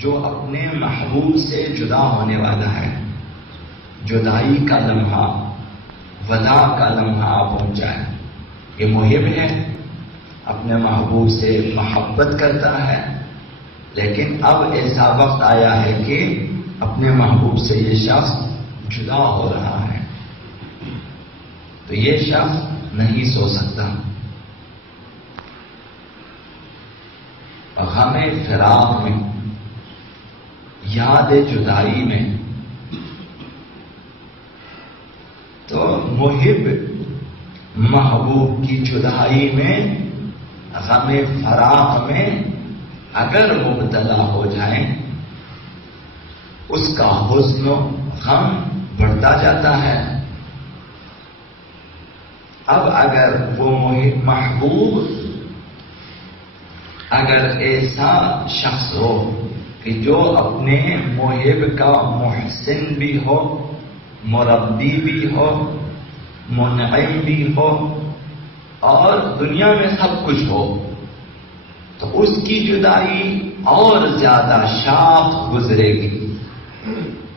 جو اپنے محبوب سے جدا ہونے والا ہے، جدائی کا لمحہ، ودا کا لمحہ پہنچا ہے، یہ محب ہے، اپنے محبوب سے محبت کرتا ہے، لیکن اب ایسا وقت آیا ہے کہ اپنے محبوب سے یہ شخص جدا ہو رہا ہے، تو یہ شخص نہیں سو سکتا، غم فراق میں، یاد جدائی میں۔ تو محب محبوب کی جدائی میں، غم فراق میں اگر مبتلا ہو جائیں، اس کا حزن و غم بڑھتا جاتا ہے۔ اب اگر وہ محبوب اگر ایسا شخص ہو کہ جو اپنے محب کا محسن بھی ہو، مربی بھی ہو، منعم بھی ہو، اور دنیا میں سب کچھ ہو، تو اس کی جدائی اور زیادہ شاق گزرے گی،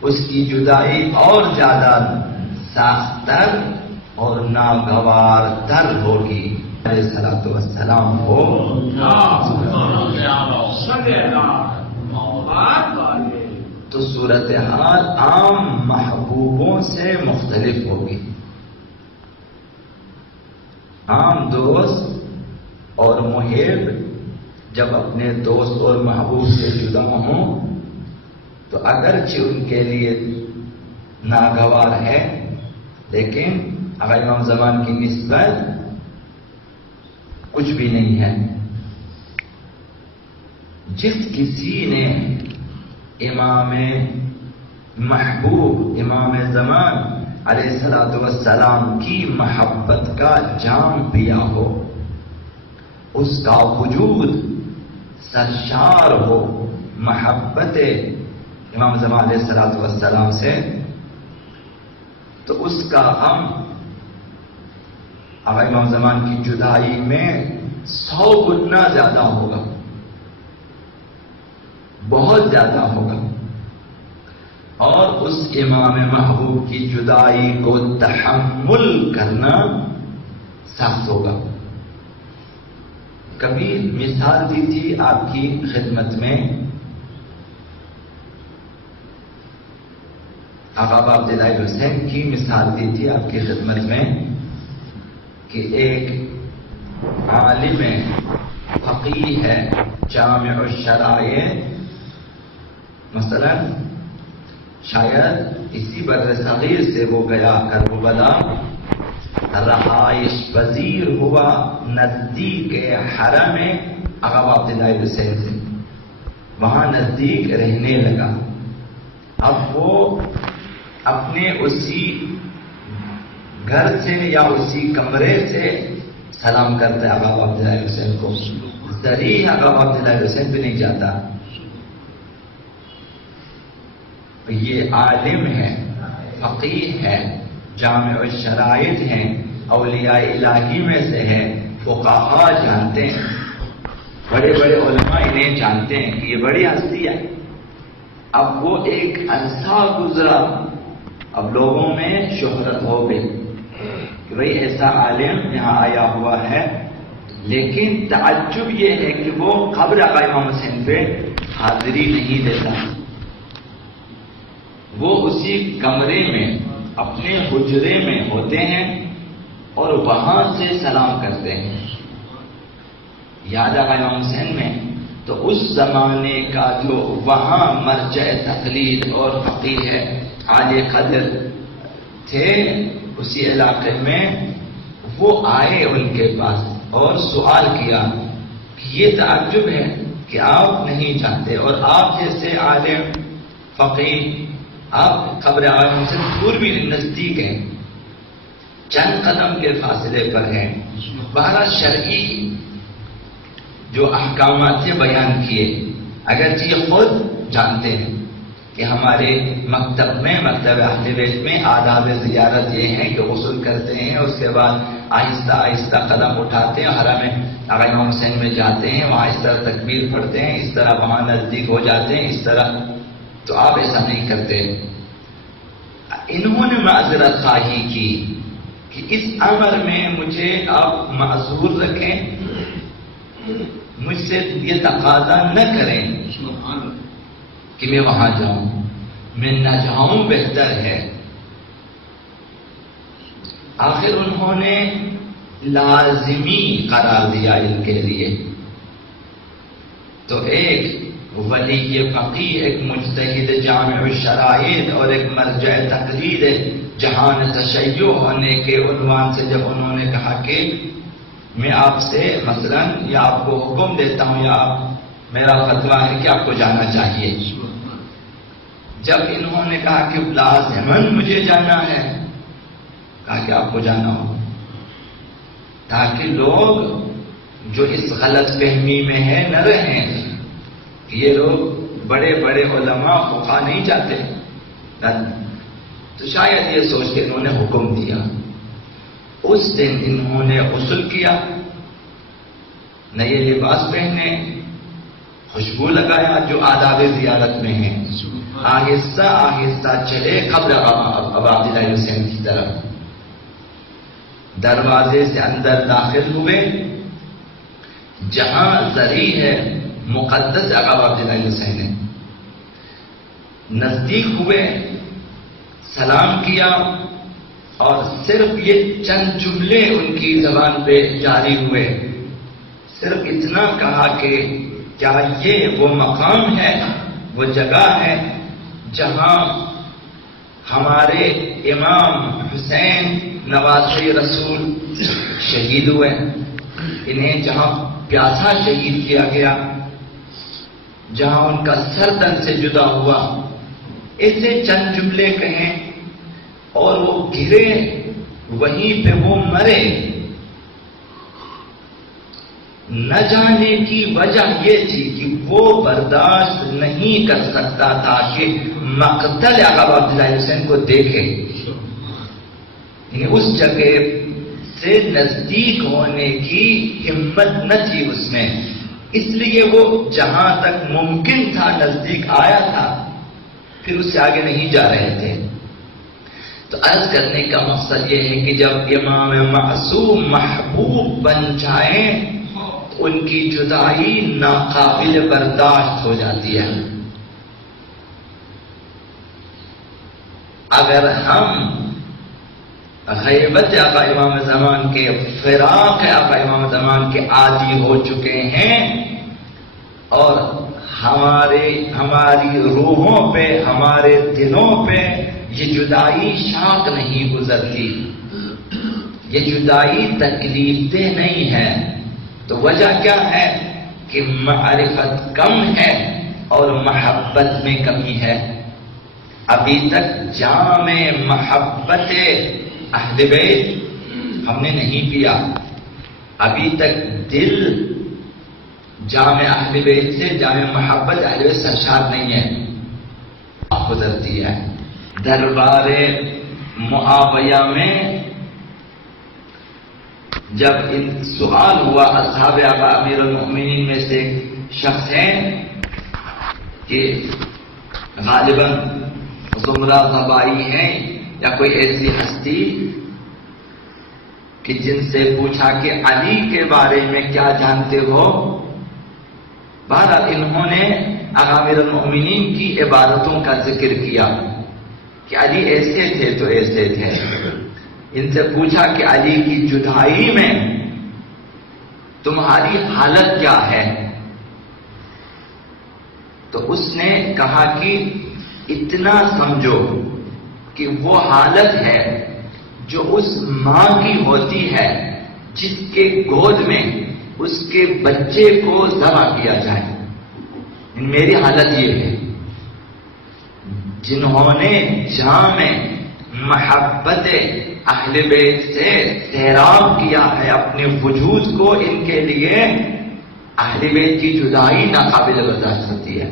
اس کی جدائی اور زیادہ سختر اور ناگوار تر ہوگی۔ علیہ الصلوۃ والسلام ہو تو صورتحال عام محبوبوں سے مختلف ہوگی۔ عام دوست اور محب جب اپنے دوست اور محبوب سے جدا ہوں تو اگرچہ ان کے لیے ناگوار ہے، لیکن اگر امام زمان کی نسبت کچھ بھی نہیں ہے۔ جس کسی نے امام محبوب، امام زمان علیہ الصلوۃ والسلام کی محبت کا جام پیا ہو، اس کا وجود سرشار ہو محبت امام زمان علیہ الصلوۃ والسلام سے، تو اس کا غم امام زمان کی جدائی میں 100 گنا زیادہ ہوگا، بہت زیادہ ہوگا، اور اس امام محبوب کی جدائی کو تحمل کرنا سخت ہوگا۔ کبھی مثال دی تھی آپ کی خدمت میں، آقا عبداللہ حسین کی مثال دی تھی آپ کی خدمت میں کہ ایک عالم فقیہ ہے، جامع الشرائع، مثلا شاید اسی بر صغیر سے وہ گیا کربلا، رہائش پذیر ہوا نزدیک حرم آقا عبداللہ حسین سے، وہاں نزدیک رہنے لگا۔ اب وہ اپنے اسی گھر سے یا اسی کمرے سے سلام کرتا ہے آقا عبداللہ حسین کو، ذریعہ آقا عبداللہ حسین بھی نہیں جاتا۔ یہ عالم ہے، فقیہ ہے، جامع الشرائط ہیں، اولیاء الہی میں سے ہے، فقہاء جانتے ہیں، بڑے بڑے علماء انہیں جانتے ہیں کہ یہ بڑی ہستی ہے۔ اب وہ ایک عرصہ گزرا، اب لوگوں میں شہرت ہو گئی کہ بھئی ایسا عالم یہاں آیا ہوا ہے، لیکن تعجب یہ ہے کہ وہ قبر آقا امام حسین پہ حاضری نہیں دیتا، وہ اسی کمرے میں اپنے حجرے میں ہوتے ہیں اور وہاں سے سلام کرتے ہیں۔ یاد آقا امام حسین میں تو اس زمانے کا جو وہاں مرجع تقلید اور فقیہ عالی قدر تھے اسی علاقے میں، وہ آئے ان کے پاس اور سوال کیا کہ یہ تعجب ہے کہ آپ نہیں جانتے، اور آپ جیسے عالم فقیہ آپ قبر عالم سے دور بھی نزدیک ہیں، چند قدم کے فاصلے پر ہیں، بہرحال شرعی جو احکامات سے بیان کیے، اگرچہ یہ خود جانتے ہیں کہ ہمارے مکتب میں مکتب اہل بیت میں آداب زیارت یہ ہیں کہ غسل کرتے ہیں، اس کے بعد آہستہ آہستہ قدم اٹھاتے ہیں، حرم آقا امام حسین میں جاتے ہیں، وہاں اس طرح تکبیر پڑھتے ہیں، اس طرح وہاں نزدیک ہو جاتے ہیں، اس طرح. تو آپ ایسا نہیں کرتے. انہوں نے معذرت خواہی کی کہ اس امر میں مجھے آپ معذور رکھیں، مجھ سے یہ تقاضا نہ کریں کہ میں وہاں جاؤں، میں نہ جاؤں بہتر ہے. آخر انہوں نے لازمی قرار دیا ان کے لیے. تو ایک ولی فقیہ، ایک مجتہد جامع الشرائط اور ایک مرجع تقلید جہان تشیع ہونے کے عنوان سے جب انہوں نے کہا کہ میں آپ سے مثلا یا آپ کو حکم دیتا ہوں یا میرا فتویٰ ہے کہ آپ کو جانا چاہیے، جب انہوں نے کہا کہ لازماً مجھے جانا ہے، کہا کہ آپ کو جانا ہو، تاکہ لوگ جو اس غلط فہمی میں ہے نہ رہیں کہ یہ لوگ بڑے بڑے علماء فقہا نہیں چاہتے. تو شاید یہ سوچ کے انہوں نے حکم دیا. اس دن انہوں نے غسل کیا، نئے لباس پہنے، خوشبو لگایا جو آداب زیارت میں ہیں، آہستہ آہستہ چلے قبر ابا عبداللہ حسین کی طرف. دروازے سے اندر داخل ہوئے، جہاں زری ہے مقدس ابا عبداللہ حسین ہے. نزدیک ہوئے، سلام کیا، اور صرف یہ چند جملے ان کی زبان پہ جاری ہوئے. صرف اتنا کہا کہ کیا یہ وہ مقام ہے، وہ جگہ ہے جہاں ہمارے امام حسین نواسہ رسول شہید ہوئے، انہیں جہاں پیاسا شہید کیا گیا، جہاں ان کا سر تن سے جدا ہوا. ایسے چند جملے کہیں اور وہ گرے، وہیں پہ وہ مرے. نہ جانے کی وجہ یہ تھی کہ وہ برداشت نہیں کر سکتا تھا کہ مقتل آقا عبداللہ حسین کو دیکھے. یعنی اس جگہ سے نزدیک ہونے کی ہمت نہ تھی اس میں، اس لیے وہ جہاں تک ممکن تھا نزدیک آیا تھا، پھر اس سے آگے نہیں جا رہے تھے. تو عرض کرنے کا مقصد یہ ہے کہ جب امام معصوم محبوب بن جائیں تو ان کی جدائی ناقابل برداشت ہو جاتی ہے. اگر ہم غیبت آقا امام زمان کے، فراق آقا امام زمان کے عادی ہو چکے ہیں اور ہماری روحوں پہ، ہمارے دلوں پہ یہ جدائی شاق نہیں گزرتی، یہ جدائی تکلیف دہ نہیں ہے، تو وجہ کیا ہے کہ معرفت کم ہے اور محبت میں کمی ہے. ابھی تک جام محبت اہل بیت ہم نے نہیں پیا، ابھی تک دل جام اہل بیت سے، جام محبت اہل بیت سرشار نہیں ہے، گزرتی ہے. دربار معاویہ میں جب ان سوال ہوا اصحاب آقا امیر المؤمنین میں سے شخص ہیں کہ غالباً زمرہ زبائی ہیں یا کوئی ایسی ہستی، کہ جن سے پوچھا کہ علی کے بارے میں کیا جانتے ہو. بہرحال انہوں نے آقا امیر المؤمنین کی عبادتوں کا ذکر کیا کہ علی ایسے تھے تو ایسے تھے. ان سے پوچھا کہ علی کی جدائی میں تمہاری حالت کیا ہے؟ تو اس نے کہا کہ اتنا سمجھو کہ وہ حالت ہے جو اس ماں کی ہوتی ہے جس کے گود میں اس کے بچے کو ذبح کیا جائے. میری حالت یہ ہے. جنہوں نے جام محبت اہل بیت سے سیراب کیا ہے اپنے وجود کو، ان کے لیے اہل بیت کی جدائی ناقابل برداشت ہوتی ہے.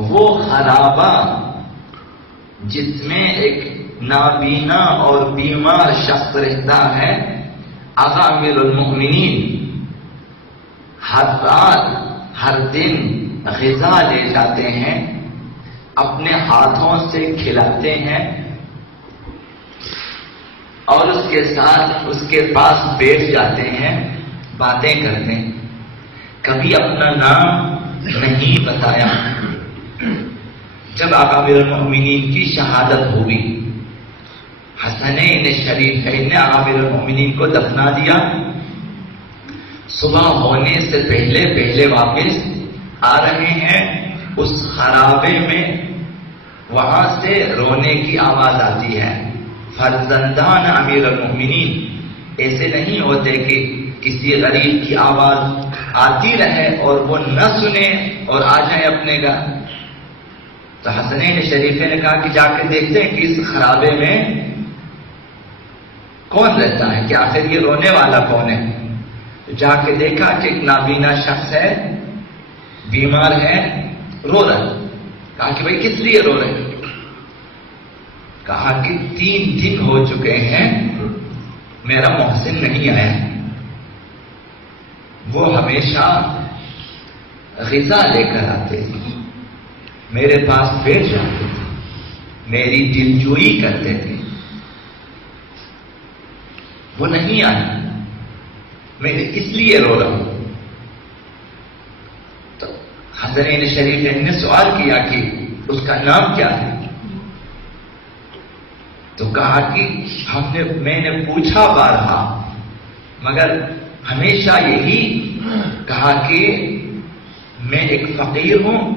وہ خرابہ جس میں ایک نابینا اور بیمار شخص رہتا ہے، آقا امیر المؤمنین ہر رات ہر دن غذا لے جاتے ہیں، اپنے ہاتھوں سے کھلاتے ہیں اور اس کے ساتھ اس کے پاس بیٹھ جاتے ہیں، باتیں کرتے ہیں، کبھی اپنا نام نہیں بتایا۔ جب آقا امیر المؤمنین کی شہادت ہوئی، حسنین شریفین نے آقا امیر المؤمنین کو دفنا دیا۔ صبح ہونے سے پہلے پہلے واپس آ رہے ہیں، اس خرابے میں وہاں سے رونے کی آواز آتی ہے۔ فرزندان امیر المؤمنین ایسے نہیں ہوتے کہ کسی غریب کی آواز آتی رہے اور وہ نہ سنے اور آ جائیں اپنے گھر۔ تو حسنین شریفے نے کہا کہ جا کے دیکھتے ہیں کہ اس خرابے میں کون رہتا ہے، کہ آخر یہ رونے والا کون ہے۔ جا کے دیکھا کہ ایک نابینا شخص ہے، بیمار ہے، رو رہا ہے۔ کہا کہ بھائی کس لیے رو رہے ہیں؟ کہا کہ 3 دن ہو چکے ہیں میرا محسن نہیں آیا، وہ ہمیشہ غذا لے کر آتے تھے، میرے پاس بیٹھ جاتے تھے، میری دلجوئی کرتے تھے، وہ نہیں آیا، میں اس لیے رو رہا ہوں۔ تو حسنین شریف نے سوال کیا کہ اس کا نام کیا ہے؟ تو کہا کہ میں نے پوچھا بارہا، مگر ہمیشہ یہی کہا کہ میں ایک فقیر ہوں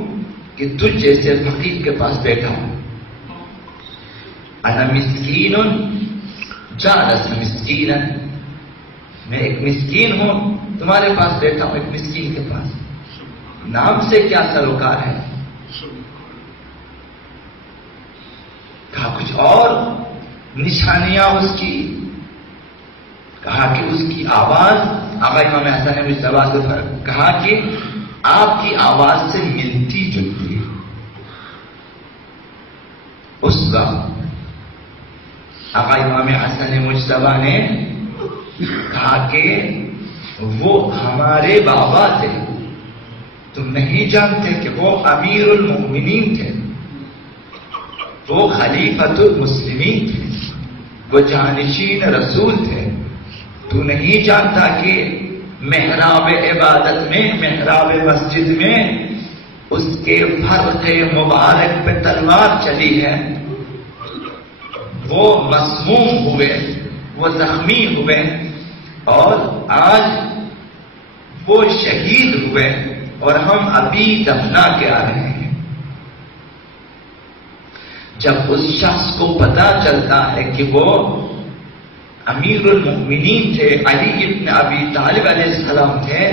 کہ تجھ جیسے فقیر کے پاس بیٹھا ہوں۔ انا مسکین جالس مسکینا، میں ایک مسکین ہوں، تمہارے پاس بیٹھا ہوں ایک مسکین کے پاس۔ نام سے کیا سروکار ہے؟ کہا کچھ اور نشانیاں اس کی؟ کہا کہ اس کی آواز، آقا امام حسن نے مجھ آواز سے فرق کہا کہ آپ کی آواز سے ملتی جلتی ہے۔ اس وقت آقا امام حسن مجتبیٰ نے کہا کہ وہ ہمارے بابا تھے، تم نہیں جانتے کہ وہ امیر المؤمنین تھے، وہ خلیفۃ المسلمین تھے، وہ جانشین رسول تھے، تو نہیں جانتا کہ محراب عبادت میں، محراب مسجد میں اس کے فرق مبارک پہ تلوار چلی ہے، وہ مسموم ہوئے، وہ زخمی ہوئے اور آج وہ شہید ہوئے اور ہم ابھی دفنا کے آ رہے ہیں۔ جب اس شخص کو پتا چلتا ہے کہ وہ امیر المؤمنین تھے، علی ابن ابی طالب علیہ السلام تھے،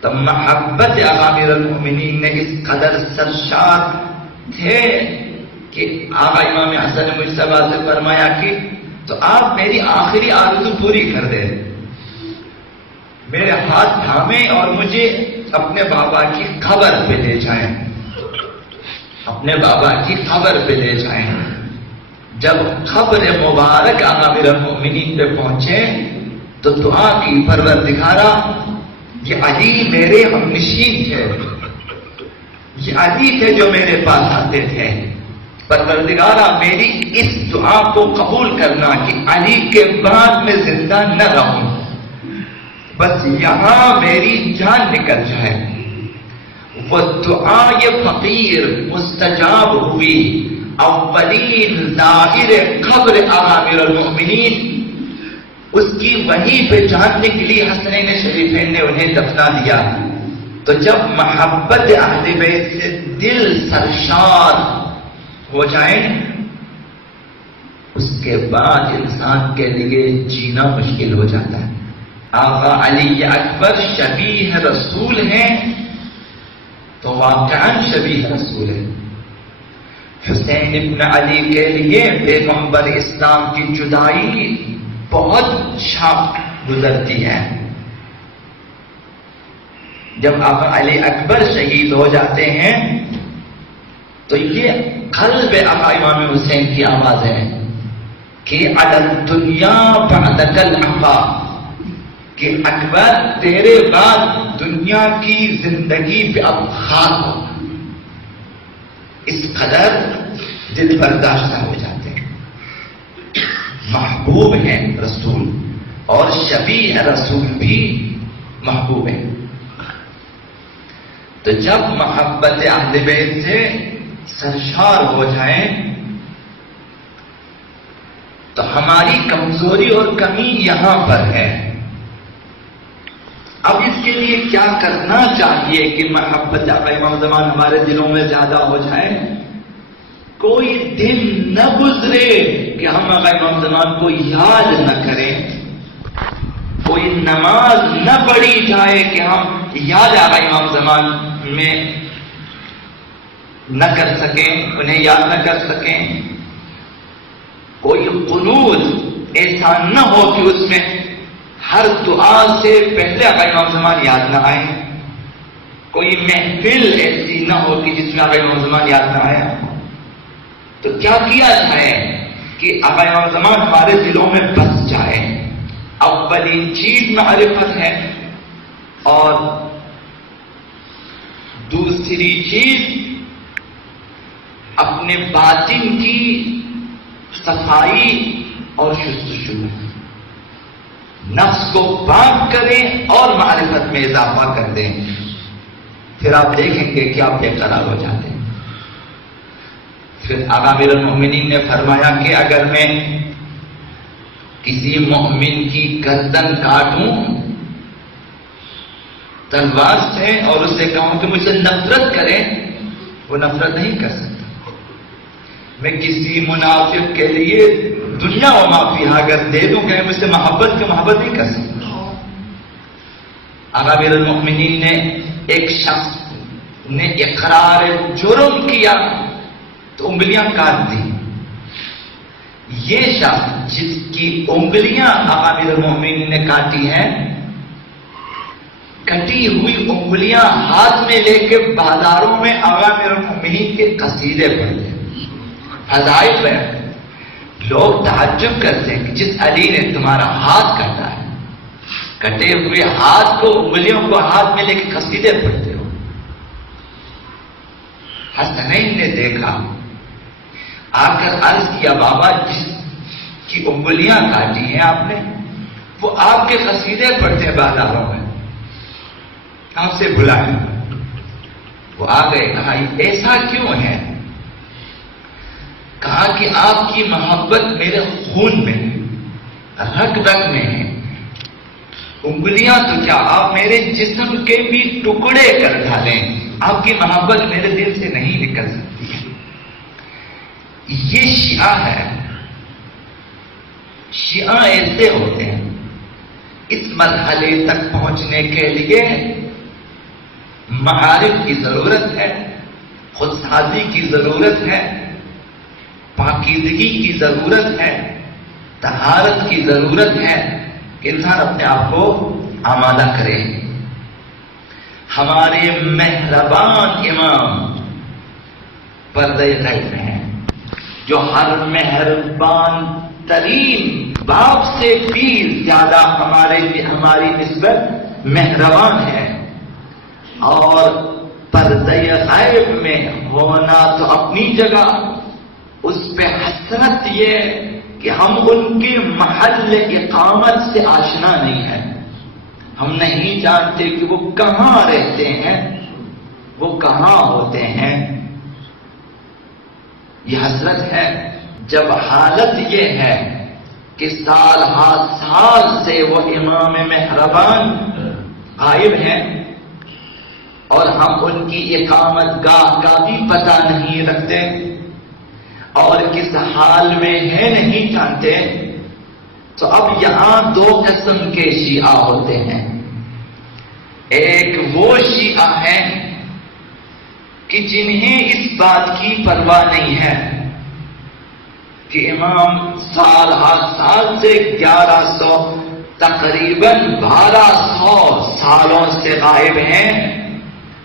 تو محبت امیر المؤمنین نے اس قدر سرشار تھے کہ آقا امام حسن مجتبیٰ سے فرمایا کہ تو آپ میری آخری آرزو پوری کر دیں، میرے ہاتھ تھامیں اور مجھے اپنے بابا کی قبر پہ لے جائیں، اپنے بابا کی قبر پہ لے جائیں۔ جب قبر مبارک آقا امیر المؤمنین پہ پہنچے تو دعا کی، پروردگارا یہ علی میرے ہمنشین تھے، یہ علی تھے جو میرے پاس آتے تھے، پروردگارا میری اس دعا کو قبول کرنا کہ علی کے بعد میں زندہ نہ رہوں، بس یہاں میری جان نکل جائے۔ وہ دعا یہ فقیر مستجاب ہوئی۔ اولین دائر قبر آقا امیر المؤمنین، اس کی وہیں پہ جاننے کے لیے حسنین شریفین نے انہیں دفنا دیا۔ تو جب محبت اہل بیت سے دل سرشار ہو جائیں، اس کے بعد انسان کے لیے جینا مشکل ہو جاتا ہے۔ آقا علی اکبر شبیہ رسول ہیں تو واقعاً شبیہ رسول ہے۔ حسین ابن علی کے لیے پیغمبر اسلام کی جدائی بہت شاق گزرتی ہے۔ جب آقا علی اکبر شہید ہو جاتے ہیں تو یہ قلب آقا امام حسین کی آواز ہے کہ علی الدنیا بعدک العفا، کہ اکبر تیرے بعد دنیا کی زندگی پہ اب خاک ہو. اس قدر دل برداشتہ ہو جاتے ہیں. محبوب ہیں رسول، اور شبیہ رسول بھی محبوب ہے. تو جب محبت اہل بیت سے سرشار ہو جائیں تو ہماری کمزوری اور کمی یہاں پر ہے. اب اس کے لیے کیا کرنا چاہیے کہ محبت آقا امام زمان ہمارے دلوں میں زیادہ ہو جائے؟ کوئی دن نہ گزرے کہ ہم آقا امام زمان کو یاد نہ کریں، کوئی نماز نہ پڑھی جائے کہ ہم یاد آقا امام زمان میں نہ کر سکیں، انہیں یاد نہ کر سکیں. کوئی قنوت ایسا نہ ہو کہ اس میں ہر دعا سے پہلے آقا امام زمان یاد نہ آئے. کوئی محفل ایسی نہ ہو کہ جس میں آقا امام زمان یاد نہ آئے. تو کیا کیا جائے کہ آقا امام زمان ہمارے دلوں میں بس جائے؟ اولین چیز معرفت ہے، اور دوسری چیز اپنے باطن کی صفائی اور شستشو ہے. نفس کو پاک کریں اور معرفت میں اضافہ کر دیں، پھر آپ دیکھیں گے کہ آپ بے قرار ہو جاتے ہیں. پھر آقا امیر المومنین نے فرمایا کہ اگر میں کسی مومن کی گردن کاٹوں تلوار سے اور اسے کہوں کہ مجھ سے نفرت کرے، وہ نفرت نہیں کر سکتا. میں کسی منافق کے لیے دنیا و ما فیہا اگر دے دوں کہ مجھ سے محبت نہیں کر سکتا. آقا امیر المؤمنین نے ایک شخص نے اقرار جرم کیا تو انگلیاں کاٹ دی. یہ شخص جس کی انگلیاں آقا امیر المؤمنین نے کاٹی ہیں، کٹی ہوئی انگلیاں ہاتھ میں لے کے بازاروں میں آقا امیر المؤمنین کے قصیدے پڑھتے ہیں، فضائل ہے. لوگ تعجب کرتے ہیں کہ جس علی نے تمہارا ہاتھ کاٹا ہے، کٹے ہوئے ہاتھ کو، انگلیوں کو ہاتھ میں لے کے قصیدے پڑھتے ہو. حسنین نے دیکھا، آ کر عرض کیا بابا جس کی انگلیاں کاٹی ہیں آپ نے، وہ آپ کے قصیدے پڑھتے ہیں بازاروں میں، آپ سے بلائیں. وہ آ گئے، کہا ایسا کیوں ہے؟ کہا کہ آپ کی محبت میرے خون میں ہے، رگ رگ میں ہے. انگلیاں تو کیا، آپ میرے جسم کے بھی ٹکڑے کر ڈالیں، آپ کی محبت میرے دل سے نہیں نکل سکتی. یہ شیعہ ہے. شیعہ ایسے ہوتے ہیں. اس مرحلے تک پہنچنے کے لیے معارف کی ضرورت ہے، خود سازی کی ضرورت ہے، پاکیزگی کی ضرورت ہے، طہارت کی ضرورت ہے کہ انسان اپنے آپ کو آمادہ کرے. ہمارے مہربان امام پردے غیب میں ہیں، جو ہر مہربان ترین باپ سے بھی زیادہ ہماری نسبت مہربان ہے. اور پردے غیب میں ہونا تو اپنی جگہ، اس پہ حسرت یہ کہ ہم ان کے محل اقامت سے آشنا نہیں ہیں. ہم نہیں جانتے کہ وہ کہاں رہتے ہیں، وہ کہاں ہوتے ہیں. یہ حسرت ہے جب حالت یہ ہے کہ سال ہر سال سے وہ امام مہربان غائب ہیں اور ہم ان کی اقامت گاہ کا بھی پتہ نہیں رکھتے اور کس حال میں ہے نہیں جانتے. تو اب یہاں دو قسم کے شیعہ ہوتے ہیں. ایک وہ شیعہ ہیں کہ جنہیں اس بات کی پرواہ نہیں ہے کہ امام سال ہر سال سے 1100 تقریباً 1200 سالوں سے غائب ہیں،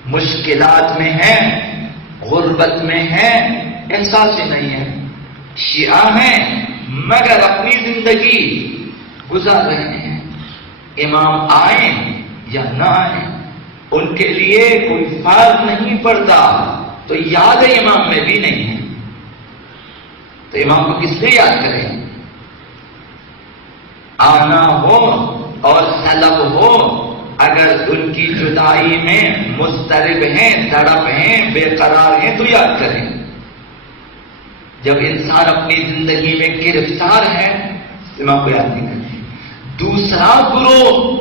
مشکلات میں ہیں، غربت میں ہیں، احساس ہی نہیں ہے، شیعہ ہیں مگر اپنی زندگی گزار رہے ہیں، امام آئیں یا نہ آئیں ان کے لیے کوئی فرق نہیں پڑتا، تو یاد امام میں بھی نہیں ہے، تو امام کو کس لیے یاد کریں؟ آنا ہو اور طلب ہو، اگر ان کی جدائی میں مضطرب ہیں، تڑپ ہیں، بے قرار ہیں تو یاد کریں۔ جب انسان اپنی زندگی میں گرفتار ہے امام کو یاد نہیں کرتے۔ دوسرا گروہ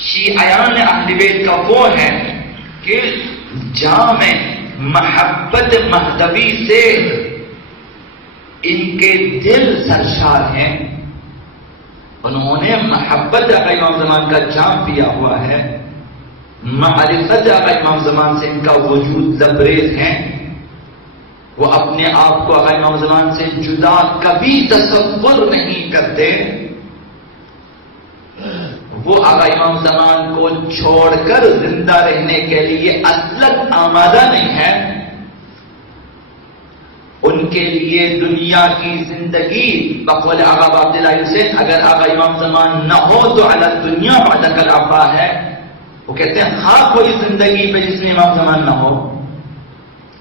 شیعیان اہل بیت کا وہ ہے کہ جام محبت مہدوی سے ان کے دل سرشار ہیں، انہوں نے محبت آقا امام زمان کا جام پیا ہوا ہے، معرفت آقا امام زمان سے ان کا وجود لبریز ہے، وہ اپنے آپ کو آقا امام زمان سے جدا کبھی تصور نہیں کرتے، وہ آقا امام زمان کو چھوڑ کر زندہ رہنے کے لیے اصلاً آمادہ نہیں ہے، ان کے لیے دنیا کی زندگی بقول آقا عبداللہ حسین اگر آقا امام زمان نہ ہو تو علی دنیا معتق العفا ہے، وہ کہتے ہیں ہاں کوئی زندگی پہ جس میں امام زمان نہ ہو،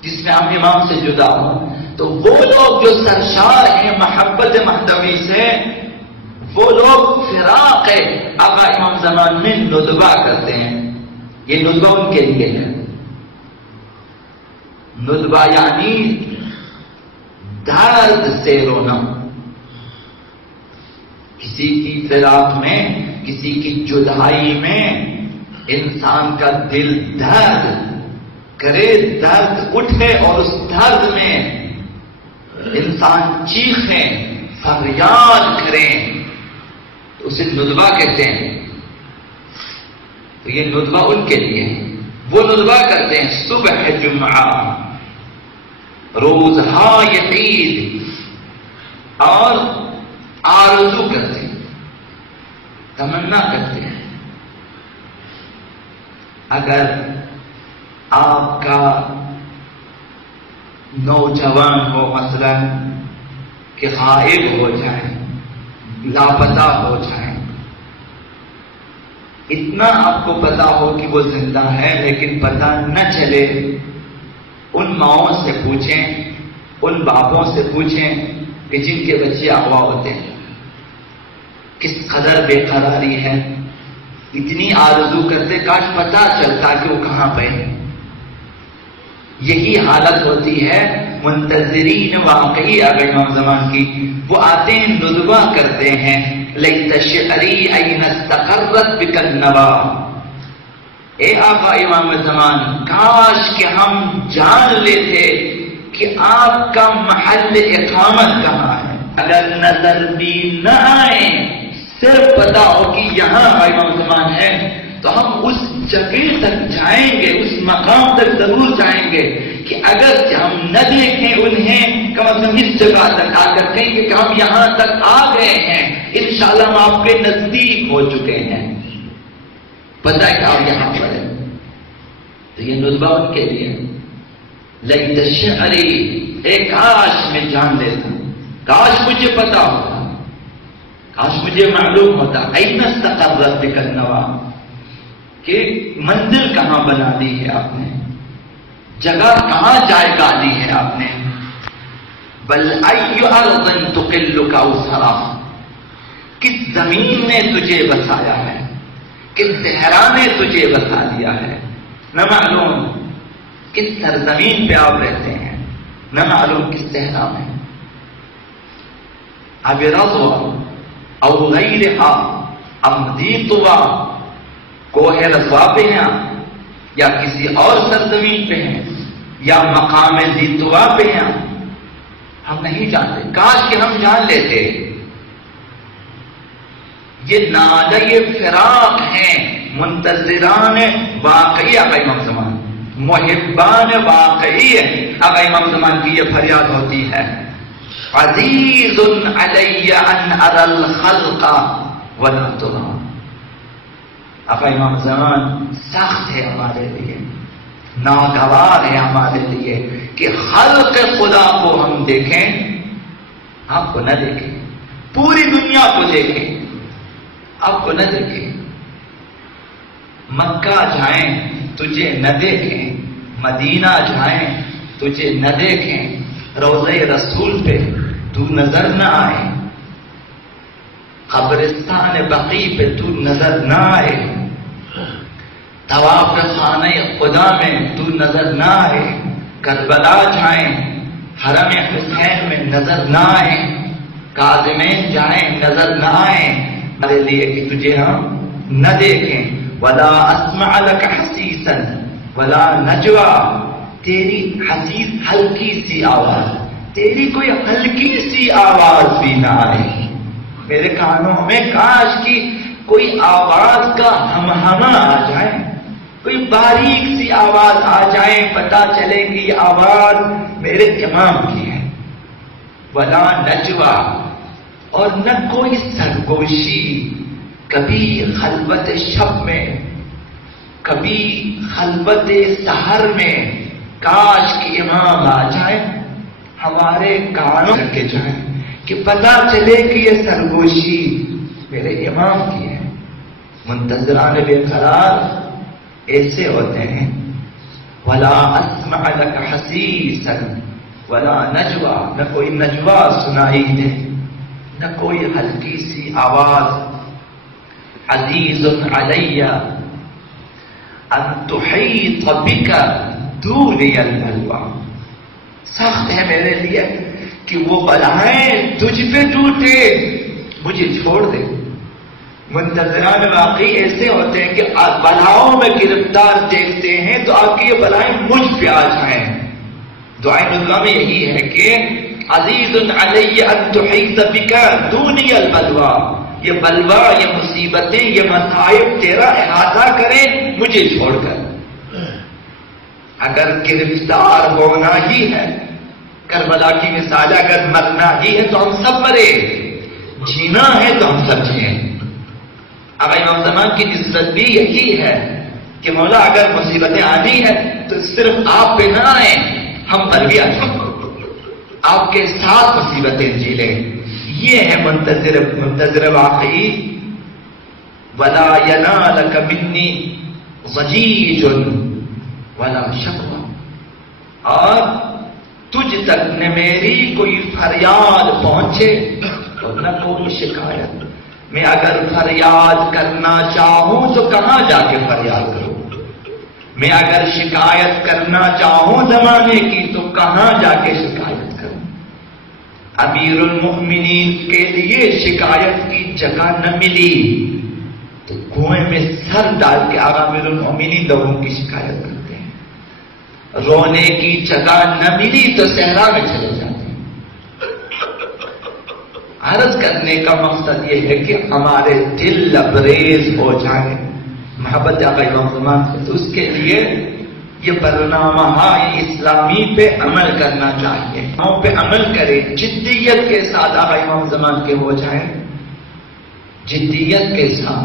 جس میں ہم امام سے جدا ہو، تو وہ لوگ جو سرشار ہیں محبت مہدوی سے، وہ لوگ فراق آقا امام زمان میں ندبہ کرتے ہیں، یہ ندبہ ان کے لیے ہے، ندبہ یعنی درد سے رونا، کسی کی فراق میں، کسی کی جدائی میں انسان کا دل درد کرے، درد اٹھے اور اس درد میں انسان چیخیں، فریاد کریں، تو اسے ندبہ کہتے ہیں۔ تو یہ ندبہ ان کے لیے ہے، وہ ندبہ کرتے ہیں صبح جمعہ، روزہائے عید، اور آرزو کرتے ہیں، تمنا کرتے ہیں اگر آپ کا نوجوان ہو مثلا کہ غائب ہو جائے، لاپتہ ہو جائے، اتنا آپ کو پتا ہو کہ وہ زندہ ہے لیکن پتا نہ چلے، ان ماؤں سے پوچھیں، ان باپوں سے پوچھیں کہ جن کے بچے اغوا ہوتے ہیں، کس قدر بے قراری ہے، اتنی آرزو کرتے کاش پتہ چلتا کہ وہ کہاں پہ ہیں۔ یہی حالت ہوتی ہے منتظرین واقعی آقا امام زمان کی، وہ آتے ہیں ندبہ کرتے ہیں، لیت شعری این استقرت بک النوا، اے آقا امام زمان کاش کہ ہم جان لیتے کہ آپ کا محل اقامت کہاں ہے، اگر نظر بھی نہ آئے صرف پتا ہو کہ یہاں آقا امام زمان ہے تو ہم اس جگہ تک جائیں گے، اس مقام تک ضرور جائیں گے کہ اگر ہم نہ دیکھیں انہیں کم از کم اس جگہ تک آ کر کہیں کہ ہم یہاں تک آ گئے ہیں، انشاءاللہ ہم آپ کے نزدیک ہو چکے ہیں، پتہ ہے کہ آپ یہاں پر ہیں۔ تو یہ ندبہ ان کے لیے لیت شعری، اے کاش میں جان لیتا، کاش مجھے پتا ہوتا، کاش مجھے معلوم ہوتا، این استقرت بک النوا، کہ منزل کہاں بنا دی ہے آپ نے، جگہ کہاں جائے دی ہے آپ نے، بل ای ارض تقلک اوسرا، کس زمین نے تجھے بسایا ہے، کس صحرا نے تجھے بسا دیا ہے، نہ معلوم کس سرزمین پہ آپ رہتے ہیں، نہ معلوم کس صحرا میں، اب رضوا او غیرہا ام دیتوا، کوہ رضوا پہ ہیں یا کسی اور سرزمین پہ ہیں یا مقام دیتوا پہ ہیں، ہم نہیں جانتے، کاش کہ ہم جان لیتے۔ یہ نادے فراق ہیں منتظران واقعی آقا امام زمان، محبان واقعی آقا امام زمان کی یہ فریاد ہوتی ہے، عزیز علی ان اری الخلق ولا ترا، آقا امام زمان سخت ہے ہمارے لیے، ناگوار ہے ہمارے لیے کہ خلق خدا کو ہم دیکھیں، آپ کو نہ دیکھیں، پوری دنیا کو دیکھیں، آپ کو نہ دیکھیں، مکہ جائیں تجھے نہ دیکھیں، مدینہ جائیں تجھے نہ دیکھیں، روضہ رسول پہ تو نظر نہ آئے، قبرستان بقیع پہ تو نظر نہ آئے، طواف خانہ خدا میں تو نظر نہ آئے، کربلا جائیں حرم حسین میں نظر نہ آئے، کاظمین جائیں نظر نہ آئے، میرے لیے کہ تجھے ہم نہ دیکھیں۔ ولا اسمع لك حسیسا ولا نجوا، تیری حسیس ہلکی سی آواز، تیری کوئی ہلکی سی آواز بھی نہ آئے میرے کانوں میں، کاش کی کوئی آواز کا ہمہمہ آ جائے، کوئی باریک سی آواز آ جائے، پتہ چلے کہ یہ آواز میرے امام کی ہے۔ ولا نجوا، اور نہ کوئی سرگوشی، کبھی خلوت شب میں، کبھی خلوت سحر میں، کاش کہ امام آ جائے ہمارے کانوں کے جائیں کہ پتہ چلے کہ یہ سرگوشی میرے امام کی ہے۔ منتظران بے قرار ایسے ہوتے ہیں۔ ولا اسمع لك حسیسا ولا نجوا، نہ کوئی نجوا سنائی دے، نہ کوئی ہلکی سی آواز۔ عزیز علی ان تحیط بک دونی البلوى، سخت ہے میرے لیے کہ وہ بلائیں تجھ پہ ٹوٹے، مجھے چھوڑ دے۔ منتظران واقعی ایسے ہوتے ہیں کہ آپ بلاؤں میں گرفتار دیکھتے ہیں تو آپ کی یہ بلائیں مجھ پہ آ جائیں۔ دعائیں اللہ میں یہی ہے کہ عزیز علی ان تحیط بک دونی البلوى، یہ بلوا، یہ مصیبتیں، یہ مصائب تیرا احاطہ کریں مجھے چھوڑ کر۔ اگر گرفتار ہونا ہی ہے، کربلا کی مثال اگر مرنا ہی ہے تو ہم سب مرے، جینا ہے تو ہم سب جئیں۔ اب امام زمان کی عزت بھی یہی ہے کہ مولا اگر مصیبتیں آنی ہے تو صرف آپ پہ نہ آئیں، ہم پر بھی آئیں، آپ کے ساتھ مصیبتیں جی لیں۔ یہ ہے منتظر واقعی۔ ولا ینالک منی ضجیج ولا شکوہ، اور تجھ تک نہ میری کوئی فریاد پہنچے اور نہ کوئی شکایت۔ میں اگر فریاد کرنا چاہوں تو کہاں جا کے فریاد کروں، میں اگر شکایت کرنا چاہوں زمانے کی تو کہاں جا کے شکایت کروں۔ امیر المؤمنین کے لیے شکایت کی جگہ نہ ملی تو کنویں میں سر ڈال کے امیر المؤمنین لوگوں کی شکایت کرتے ہیں، رونے کی جگہ نہ ملی تو صحرا میں چلے جاتے ہیں۔ عرض کرنے کا مقصد یہ ہے کہ ہمارے دل لبریز ہو جائیں محبت آقا امام زمان سے، تو اس کے لیے یہ برنامہ اسلامی پہ عمل کرنا چاہیے، ہم پہ عمل کریں، جدیت کے ساتھ آقا امام زمان کے ہو جائیں، جدیت کے ساتھ۔